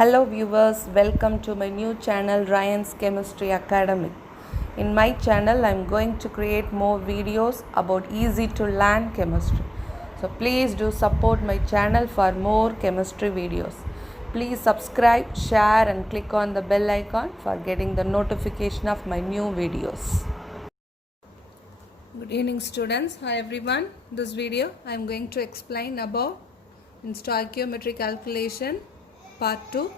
Hello viewers, welcome to my new channel Ryan's Chemistry Academy. In my channel I am going to create more videos about easy to learn chemistry. So please do support my channel for more chemistry videos. Please subscribe, share and click on the bell icon for getting the notification of my new videos. Good evening students. Hi everyone. This video I am going to explain about in stoichiometric calculation part 2.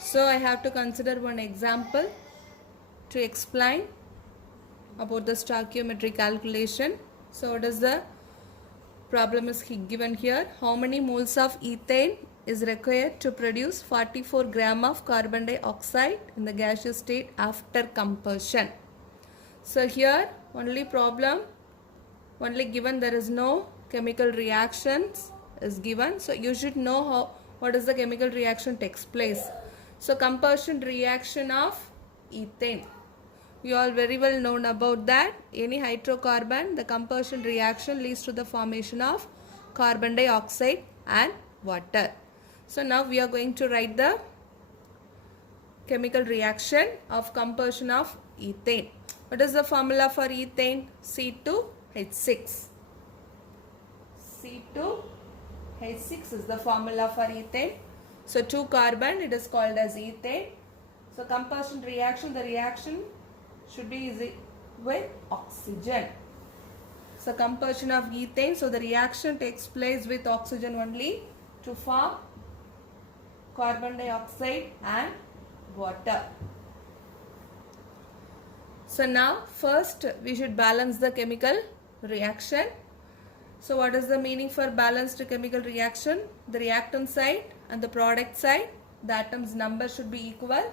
So I have to consider one example to explain about the stoichiometric calculation. So what is the problem is given here. How many moles of ethane is required to produce 44 gram of carbon dioxide in the gaseous state after combustion? So here only given there is no chemical reactions is given. So you should know what is the chemical reaction takes place. So combustion reaction of ethane. You all very well known about that. Any hydrocarbon, the combustion reaction leads to the formation of carbon dioxide and water. So now we are going to write the chemical reaction of combustion of ethane. What is the formula for ethane? C2H6. C2H6 is the formula for ethane. So 2 carbon, it is called as ethane. So combustion reaction, the reaction should be with oxygen. So combustion of ethane, so the reaction takes place with oxygen only to form carbon dioxide and water. So now first we should balance the chemical reaction. So what is the meaning for balanced chemical reaction? The reactant side and the product side, the atoms number should be equal.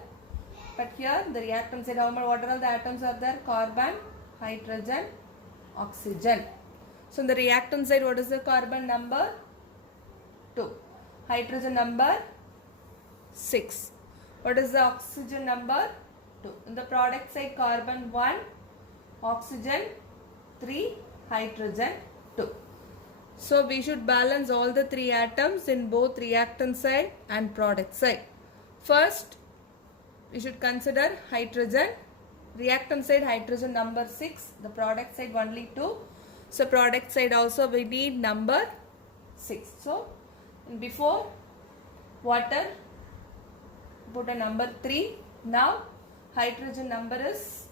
But here the reactant side, what are all the atoms are there? Carbon, hydrogen, oxygen. So in the reactant side, what is the carbon number? 2. Hydrogen number 6. What is the oxygen number? 2. In the product side, carbon 1, oxygen 3, hydrogen 2. So we should balance all the 3 atoms in both reactant side and product side. First, we should consider hydrogen. Reactant side hydrogen number 6, the product side only 2. So product side also we need number 6. So before water, put a number 3. Now hydrogen number is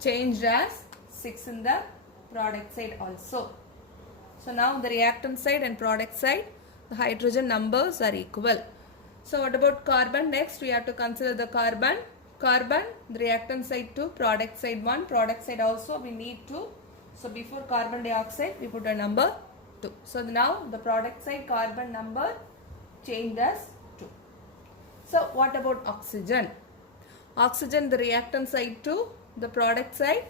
changed as 6 in the product side also. So now the reactant side and product side, the hydrogen numbers are equal. So what about carbon? Next we have to consider the carbon. Carbon, the reactant side 2, product side 1, product side also we need 2. So before carbon dioxide we put a number 2. So now the product side carbon number changed as 2. So what about oxygen? Oxygen, the reactant side 2, the product side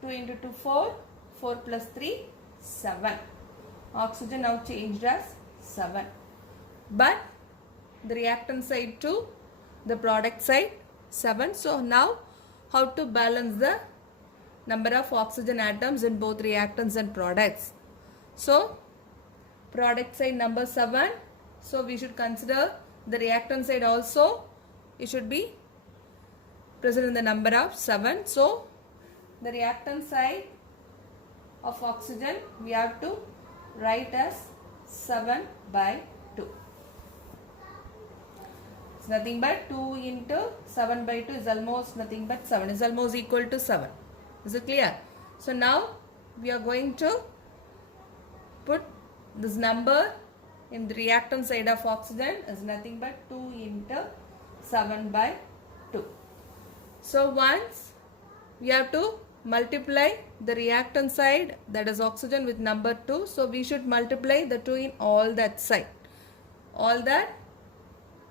2 into 2, 4, 4 plus 3, 7. Oxygen now changed as 7. But the reactant side 2, the product side 7. So now how to balance the number of oxygen atoms in both reactants and products? So product side number 7. So we should consider the reactant side also. It should be present in the number of 7. So the reactant side of oxygen we have to write as 7 by 2. It's nothing but 2 into 7 by 2 is almost nothing but 7. Is almost equal to 7. Is it clear? So now we are going to put this number in the reactant side of oxygen is nothing but 2 into 7 by 2. So once we have to multiply the reactant side, that is oxygen, with number 2. So we should multiply the 2 in all that side. All that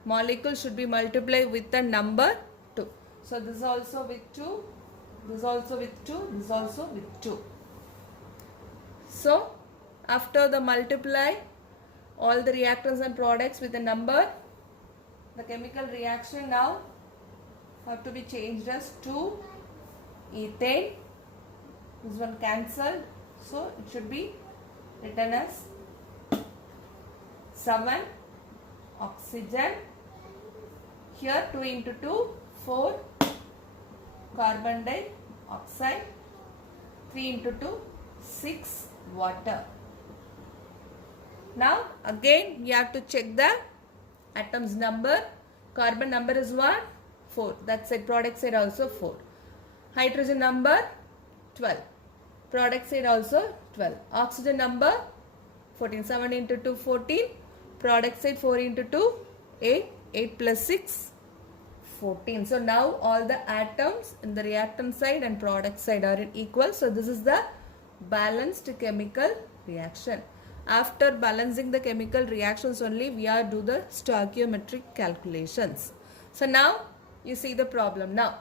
molecules should be multiplied with the number 2. So this also with 2, this also with 2, this also with 2. So after the multiply all the reactants and products with the number, the chemical reaction now have to be changed as 2 ethane. This one cancelled, so it should be written as 7 oxygen. Here 2 into 2, 4 carbon dioxide. 3 into 2, 6 water. Now again we have to check the atoms number. Carbon number is 1, 4. That's it. Product side also 4. Hydrogen number 12. Product side also 12. Oxygen number 14. 7 into 2, 14. Product side 4 into 2, 8. 8 plus 6, 14. So now all the atoms in the reactant side and product side are equal. So this is the balanced chemical reaction. After balancing the chemical reactions only, we are do the stoichiometric calculations. So now you see the problem. Now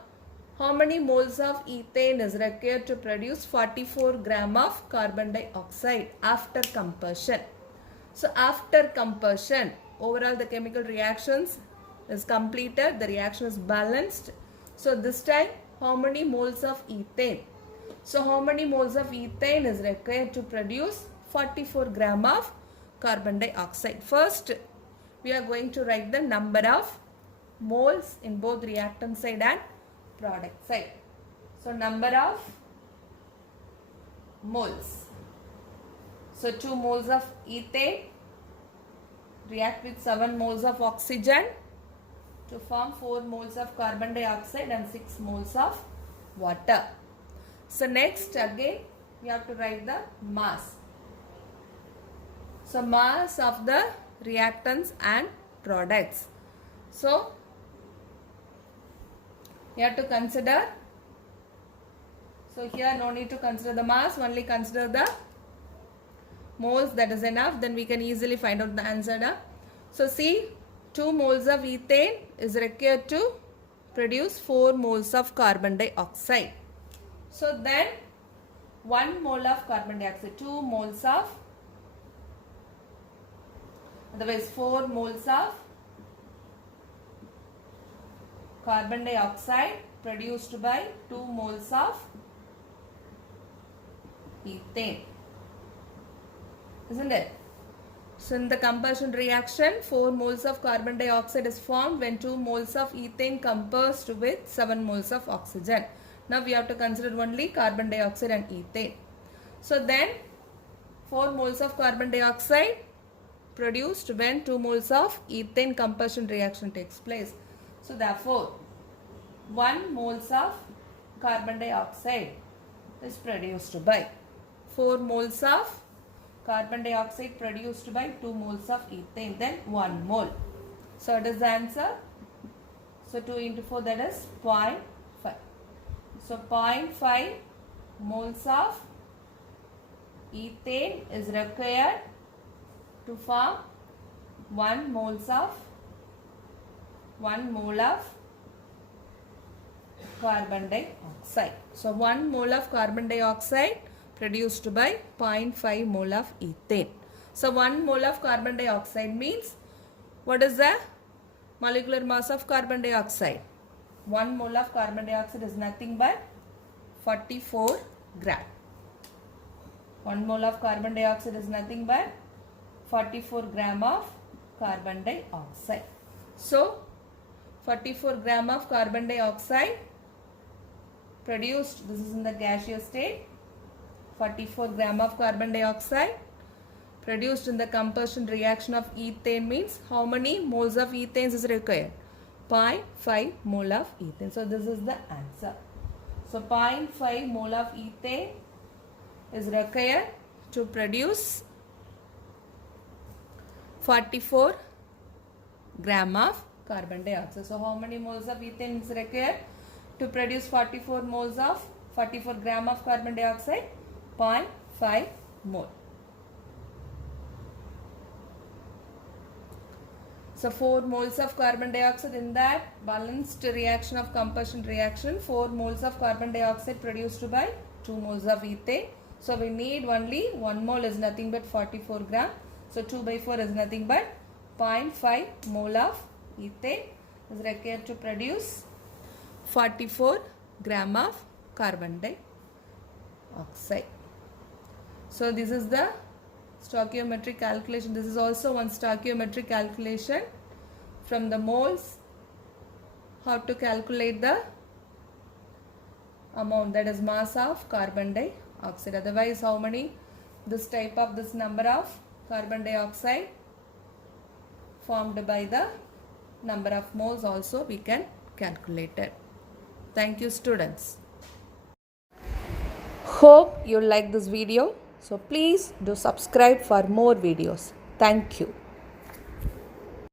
how many moles of ethane is required to produce 44 gram of carbon dioxide after combustion? So after combustion, overall the chemical reactions is completed, the reaction is balanced. So this time how many moles of ethane? So how many moles of ethane is required to produce 44 gram of carbon dioxide? First we are going to write the number of moles in both reactant side and product side. So number of moles. So 2 moles of ethane react with 7 moles of oxygen to form 4 moles of carbon dioxide and 6 moles of water. So next again we have to write the mass. So mass of the reactants and products. So you have to consider, so here no need to consider the mass, only consider the moles, that is enough. Then we can easily find out the answer now. So see, 2 moles of ethane is required to produce 4 moles of carbon dioxide. So then 1 mole of carbon dioxide, 2 moles of, otherwise 4 moles of carbon dioxide produced by 2 moles of ethane. Isn't it? So in the combustion reaction, 4 moles of carbon dioxide is formed when 2 moles of ethane combust with 7 moles of oxygen. Now we have to consider only carbon dioxide and ethane. So then 4 moles of carbon dioxide produced when 2 moles of ethane combustion reaction takes place. So therefore 1 moles of carbon dioxide is produced by 4 moles of carbon dioxide produced by 2 moles of ethane, then 1 mole. So what is the answer? So 2 into 4, that is 0.5. So 0.5 moles of ethane is required to form 1 mole of carbon dioxide. So 1 mole of carbon dioxide produced by 0.5 mole of ethane. So 1 mole of carbon dioxide means, what is the molecular mass of carbon dioxide? 1 mole of carbon dioxide is nothing but 44 gram. 1 mole of carbon dioxide is nothing but 44 gram of carbon dioxide. So 44 gram of carbon dioxide produced, this is in the gaseous state, 44 gram of carbon dioxide produced in the combustion reaction of ethane means how many moles of ethane is required? 0.5 mole of ethane. So this is the answer. So 0.5 mole of ethane is required to produce 44 gram of carbon dioxide. So how many moles of ethane is required to produce 44 gram of carbon dioxide? 0.5 mole. So 4 moles of carbon dioxide in that balanced reaction of combustion reaction, 4 moles of carbon dioxide produced by 2 moles of ethane. So we need only 1 mole is nothing but 44 gram. So 2 by 4 is nothing but 0.5 mole of ethane is required to produce 44 gram of carbon dioxide. So this is the stoichiometric calculation. This is also one stoichiometric calculation. from the moles, how to calculate the amount, that is mass of carbon dioxide. Otherwise, how many this type of this number of carbon dioxide formed by the number of moles also we can calculate it. Thank you, students. Hope you like this video. So please do subscribe for more videos. Thank you.